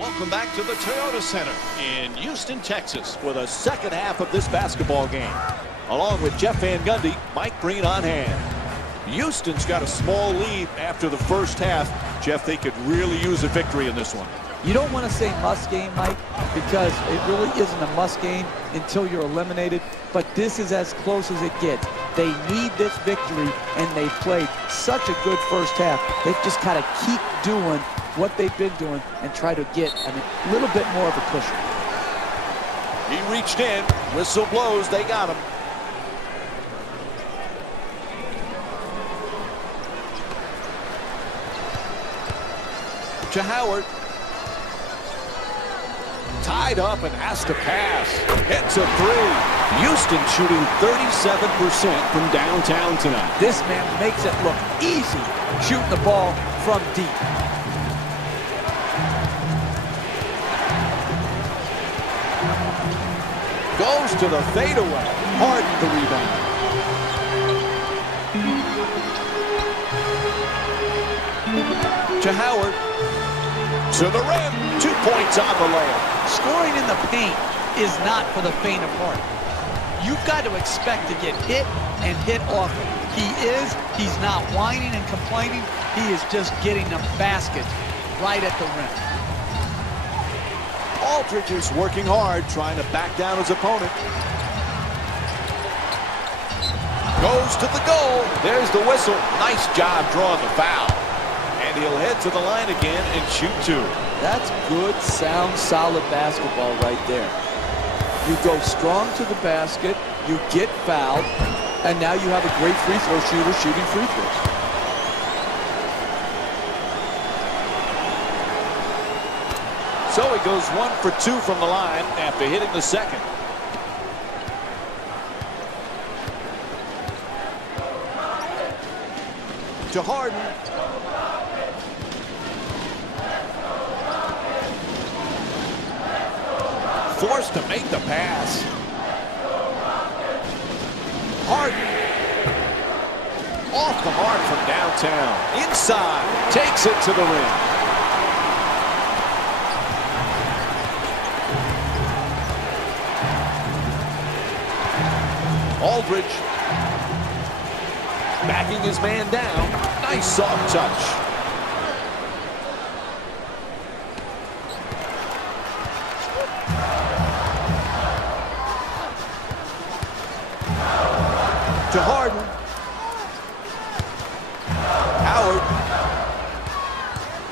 Welcome back to the Toyota Center in Houston, Texas, for the second half of this basketball game. Along with Jeff Van Gundy, Mike Breen on hand. Houston's got a small lead after the first half. Jeff, they could really use a victory in this one. You don't want to say must game, Mike, because it really isn't a must game until you're eliminated. But this is as close as it gets. They need this victory, and they played such a good first half. They've just got to keep doing what they've been doing and try to get a little bit more of a cushion. He reached in. Whistle blows. They got him. To Howard. Tied up and has to pass. Hits a three. Houston shooting 37% from downtown tonight. This man makes it look easy shooting the ball from deep. Goes to the fadeaway. Harden the rebound. To Howard. To the rim. 2 points on the layup. Scoring in the paint is not for the faint of heart. You've got to expect to get hit and hit often. He's not whining and complaining. He is just getting the baskets right at the rim. Aldridge is working hard, trying to back down his opponent. Goes to the goal. There's the whistle. Nice job drawing the foul. And he'll head to the line again and shoot two. That's good, sound, solid basketball right there. You go strong to the basket, you get fouled, and now you have a great free throw shooter shooting free throws. So he goes 1 for 2 from the line after hitting the second. To Harden. Forced to make the pass. Harden. Off the mark from downtown. Inside. Takes it to the rim. Aldridge. Backing his man down. Nice soft touch. To Harden. Howard.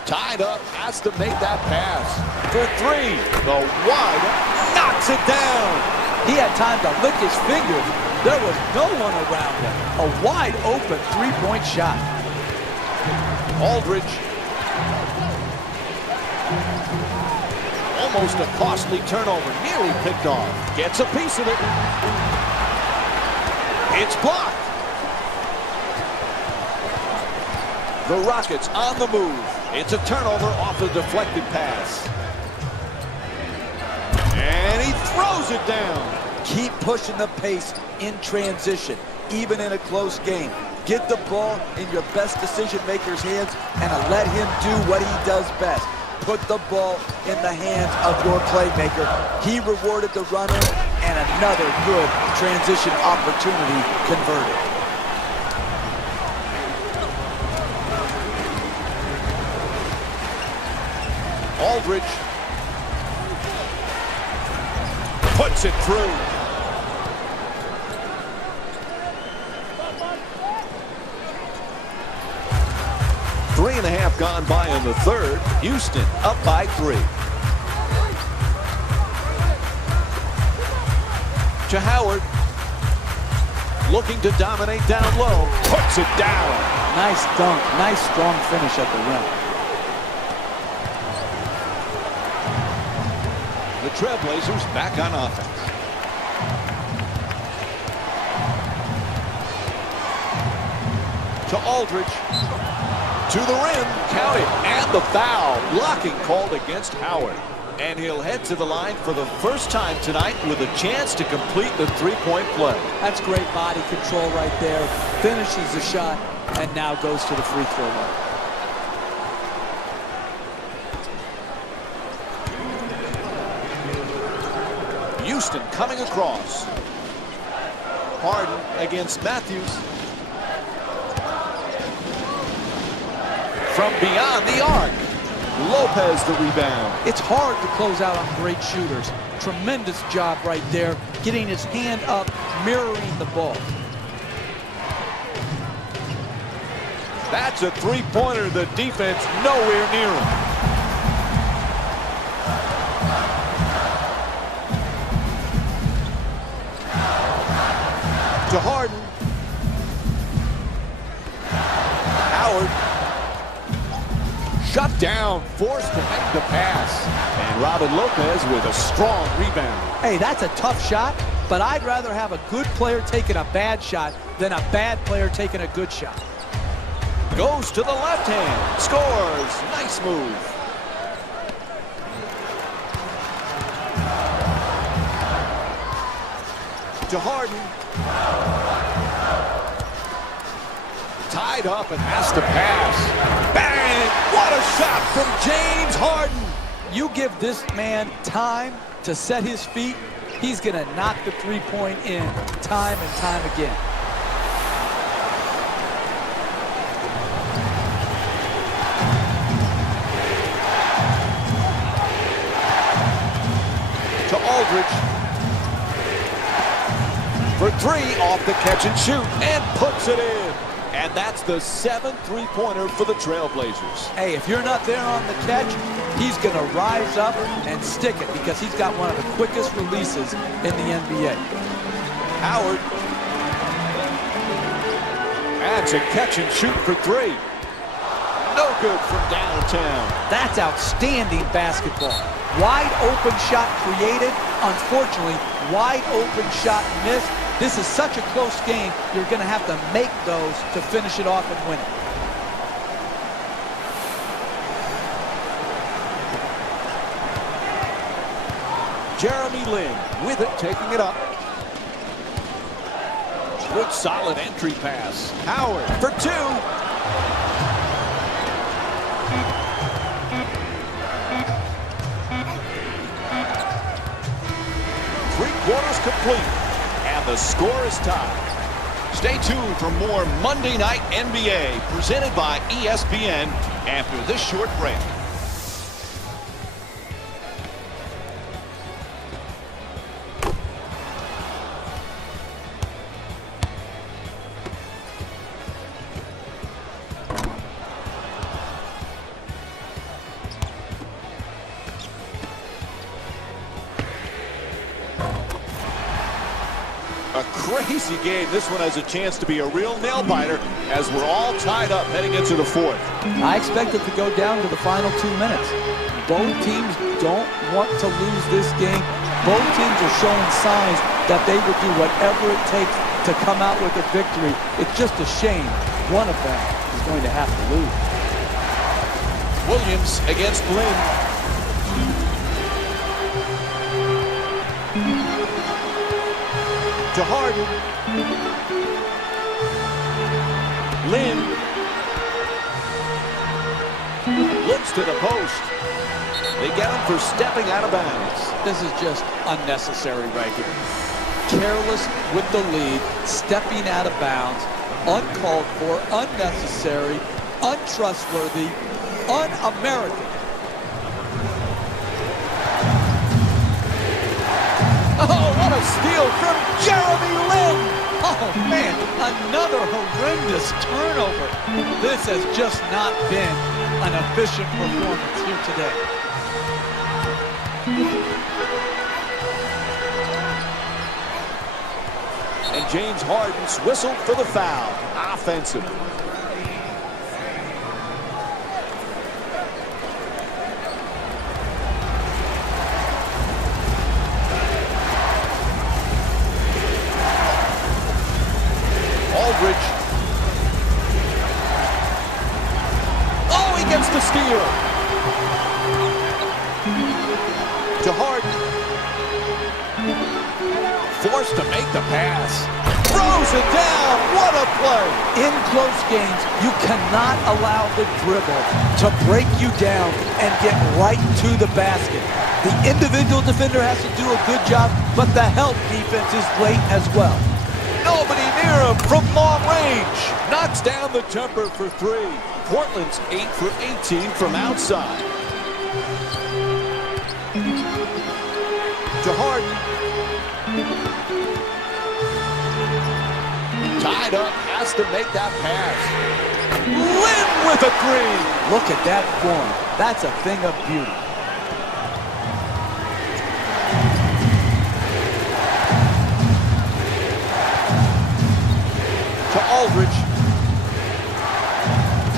Tied up, has to make that pass. For three. The wide knocks it down. He had time to lick his fingers. There was no one around him. A wide open three-point shot. Aldridge. Almost a costly turnover. Nearly picked off. Gets a piece of it. It's blocked. The Rockets on the move. It's a turnover off the deflected pass. And he throws it down. Keep pushing the pace in transition, even in a close game. Get the ball in your best decision-maker's hands and let him do what he does best. Put the ball in the hands of your playmaker. He rewarded the runner, and another good transition opportunity converted. Aldridge puts it through. Three and a half gone by in the third. Houston up by 3. To Howard. Looking to dominate down low. Puts it down. Nice dunk. Nice strong finish at the rim. The Trailblazers back on offense. To Aldridge. To the rim, count it, and the foul. Blocking called against Howard. And he'll head to the line for the first time tonight with a chance to complete the three-point play. That's great body control right there. Finishes the shot, and now goes to the free throw line. Houston coming across. Harden against Matthews. From beyond the arc. Lopez the rebound. It's hard to close out on great shooters. Tremendous job right there, getting his hand up, mirroring the ball. That's a three-pointer. The defense nowhere near him. To Harden. Howard. Shut down, forced to make the pass. And Robin Lopez with a strong rebound. Hey, that's a tough shot, but I'd rather have a good player taking a bad shot than a bad player taking a good shot. Goes to the left hand. Scores. Nice move. To Harden. Tied up and has to pass. Bang! What a shot from James Harden. You give this man time to set his feet, he's going to knock the three-point in time and time again. To Aldridge. For three, off the catch and shoot, and puts it in. And that's the 7th three-pointer for the Trailblazers. Hey, if you're not there on the catch, he's going to rise up and stick it because he's got one of the quickest releases in the NBA. Howard. That's a catch and shoot for three. No good from downtown. That's outstanding basketball. Wide open shot created. Unfortunately, wide open shot missed. This is such a close game, you're going to have to make those to finish it off and win it. Jeremy Lin with it, taking it up. Good solid entry pass. Howard for two. Three-quarters complete. And the score is tied. Stay tuned for more Monday Night NBA presented by ESPN after this short break. A crazy game. This one has a chance to be a real nail-biter as we're all tied up heading into the fourth. I expect it to go down to the final 2 minutes. Both teams don't want to lose this game. Both teams are showing signs that they will do whatever it takes to come out with a victory. It's just a shame one of them is going to have to lose. Williams against Lin. To Harden. Lin. Looks to the post. They get him for stepping out of bounds. This is just unnecessary right here. Careless with the lead, stepping out of bounds, uncalled for, unnecessary, untrustworthy, un-American. Oh, what a steal from Jeremy Lin! Oh, man, another horrendous turnover. This has just not been an efficient performance here today. And James Harden's whistled for the foul. Offensive. Aldridge. Oh, he gets the steal. To Harden. Forced to make the pass. Throws it down. What a play. In close games, you cannot allow the dribble to break you down and get right to the basket. The individual defender has to do a good job, but the help defense is late as well. Nobody near him from long range. Knocks down the jumper for three. Portland's 8 for 18 from outside. To Harden. Tied up, has to make that pass. Lin with a three. Look at that form. That's a thing of beauty. To Aldridge.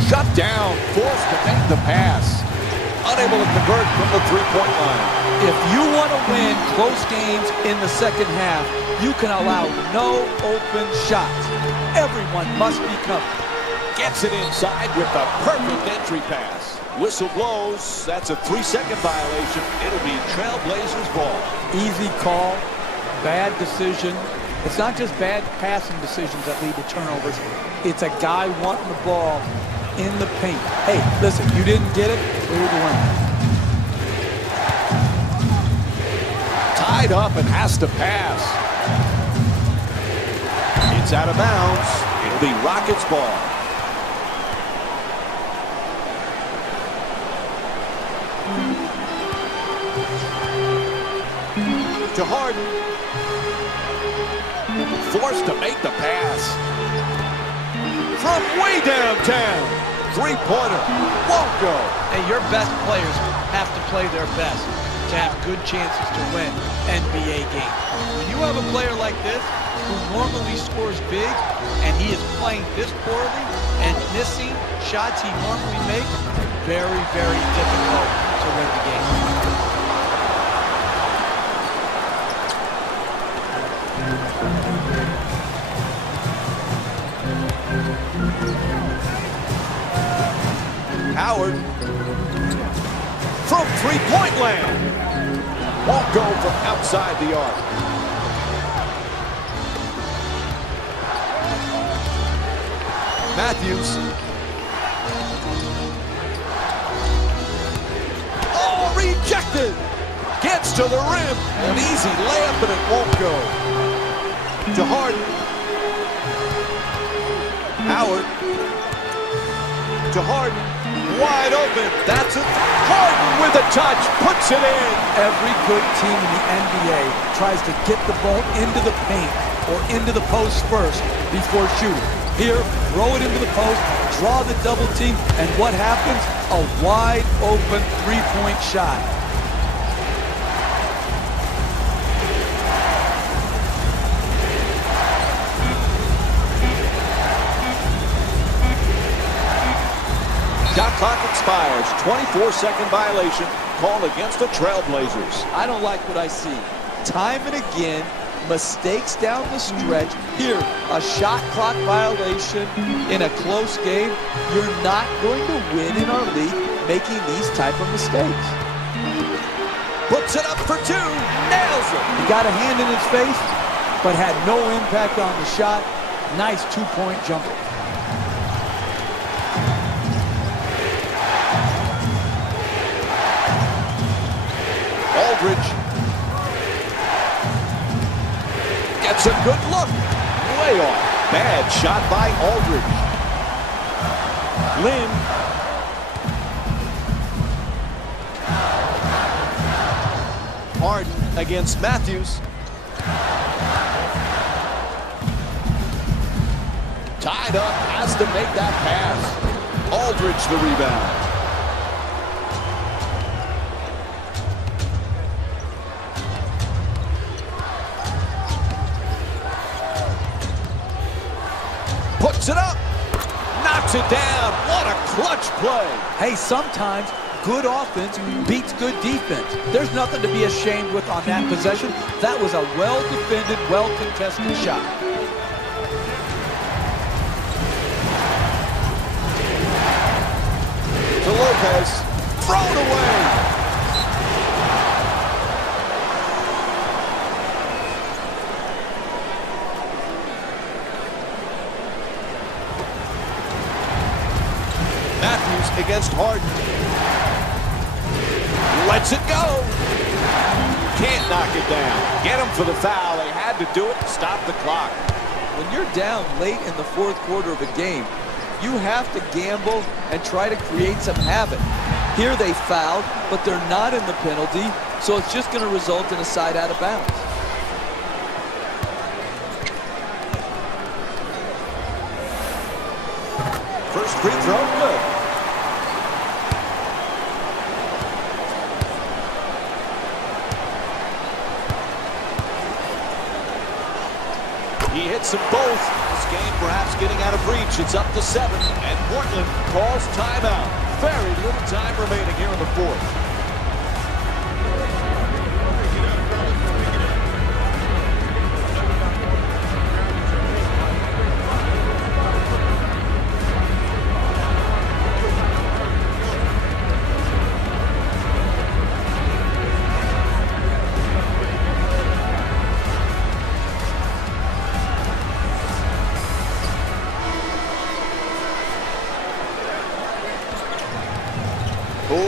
Shut down, forced to make the pass. Unable to convert from the three-point line. If you want to win close games in the second half, you can allow no open shots. Everyone must be covered. Gets it inside with the perfect entry pass. Whistle blows. That's a 3-second violation. It'll be Trailblazers ball. Easy call, bad decision. It's not just bad passing decisions that lead to turnovers. It's a guy wanting the ball in the paint. Hey, listen, you didn't get it, we're the winner. Tied up and has to pass. It's out of bounds. It'll be Rockets ball. To Harden. Forced to make the pass. From way downtown. Three-pointer. Won't go. And your best players have to play their best to have good chances to win NBA games. When you have a player like this who normally scores big and he is playing this poorly and missing shots he normally makes, very, very difficult to win the game. Howard from three-point land. Won't go from outside the arc. Matthews. Oh, rejected. Gets to the rim. An easy layup, but it won't go. To Harden. Howard. To Harden. Wide open. That's it. Harden with a touch. Puts it in. Every good team in the NBA tries to get the ball into the paint or into the post first before shooting. Here, throw it into the post, draw the double team, and what happens? A wide open three-point shot. Shot clock expires. 24-second violation called against the Trailblazers. I don't like what I see. Time and again, mistakes down the stretch. Here, a shot clock violation in a close game. You're not going to win in our league making these type of mistakes. Puts it up for two. Nails it. He got a hand in his face, but had no impact on the shot. Nice two-point jumper. Aldridge gets a good look. Way off. Bad shot by Aldridge. Lin. Harden against Matthews. Tied up, has to make that pass. Aldridge the rebound. Puts it up, knocks it down. What a clutch play. Hey, sometimes good offense beats good defense. There's nothing to be ashamed with on that possession. That was a well-defended, well-contested shot. To Lopez, thrown away. Matthews against Harden. Lets it go. down. Get him for the foul. They had to do it to stop the clock. When you're down late in the fourth quarter of a game, you have to gamble and try to create some havoc. Here they fouled, but they're not in the penalty, so it's just going to result in a side out of bounds. First free throw, good. He hits them both. This game perhaps getting out of reach. It's up to 7, and Portland calls timeout. Very little time remaining here in the fourth.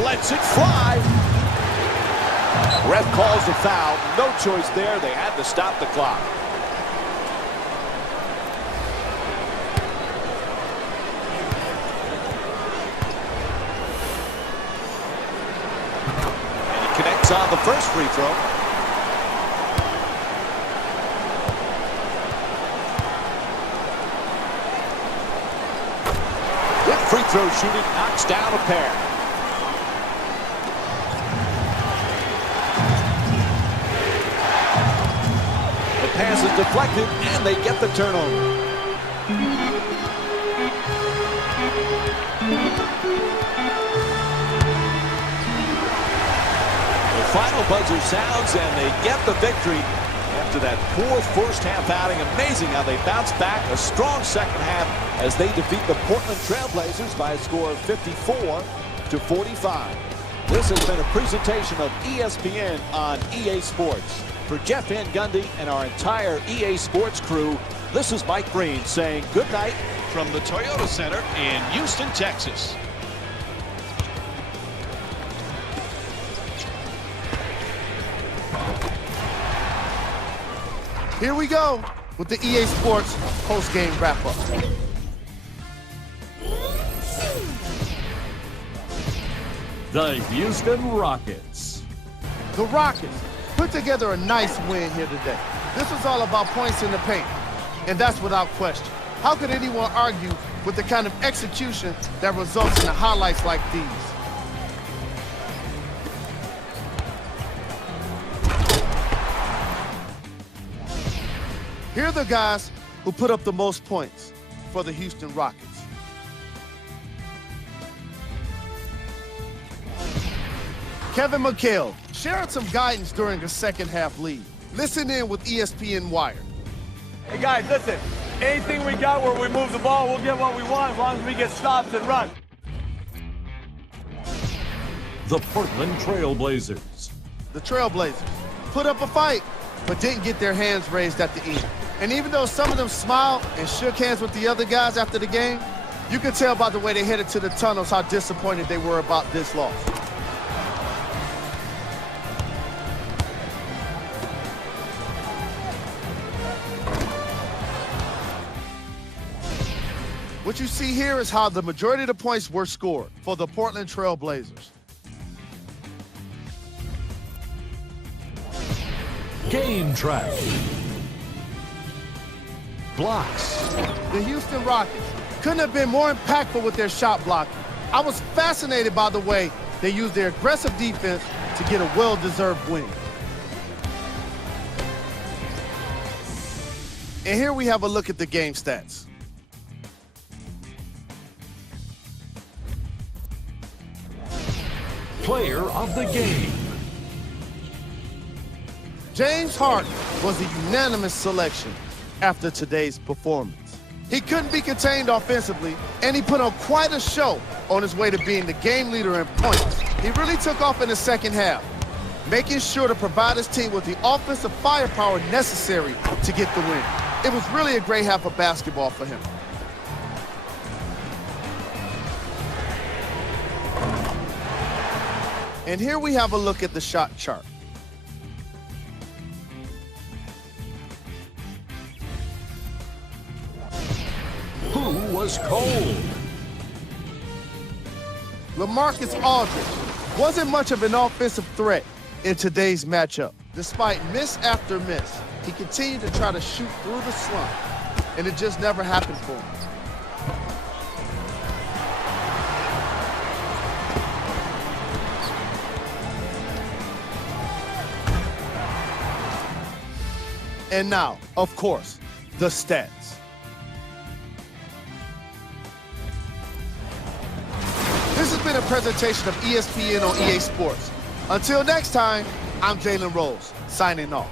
Lets it fly. Ref calls the foul. No choice there. They had to stop the clock. And he connects on the first free throw. Good free throw shooting, knocks down a pair. Pass is deflected, and they get the turnover. The final buzzer sounds, and they get the victory after that poor first half outing. Amazing how they bounce back. A strong second half as they defeat the Portland Trail Blazers by a score of 54-45. This has been a presentation of ESPN on EA Sports. For Jeff Van Gundy and our entire EA Sports crew, this is Mike Breen saying good night from the Toyota Center in Houston, Texas. Here we go with the EA Sports post-game wrap-up. The Houston Rockets. The Rockets put together a nice win here today. This was all about points in the paint, and that's without question. How could anyone argue with the kind of execution that results in the highlights like these? Here are the guys who put up the most points for the Houston Rockets. Kevin McHale sharing some guidance during the second half lead. Listen in with ESPN Wire. Hey guys, listen, anything we got where we move the ball, we'll get what we want as long as we get stops and run. The Portland Trail Blazers. The Trailblazers put up a fight, but didn't get their hands raised at the end. And even though some of them smiled and shook hands with the other guys after the game, you could tell by the way they headed to the tunnels how disappointed they were about this loss. What you see here is how the majority of the points were scored for the Portland Trail Blazers. Game track. Blocks. The Houston Rockets couldn't have been more impactful with their shot blocking. I was fascinated by the way they used their aggressive defense to get a well-deserved win. And here we have a look at the game stats. Player of the game. James Harden was a unanimous selection after today's performance. He couldn't be contained offensively, and he put on quite a show on his way to being the game leader in points. He really took off in the second half, making sure to provide his team with the offensive firepower necessary to get the win. It was really a great half of basketball for him. And here we have a look at the shot chart. Dallas Cole. LaMarcus Aldridge wasn't much of an offensive threat in today's matchup. Despite miss after miss, he continued to try to shoot through the slump, and it just never happened for him. And now, of course, the stats. This has been a presentation of ESPN on EA Sports. Until next time, I'm Jalen Rose, signing off.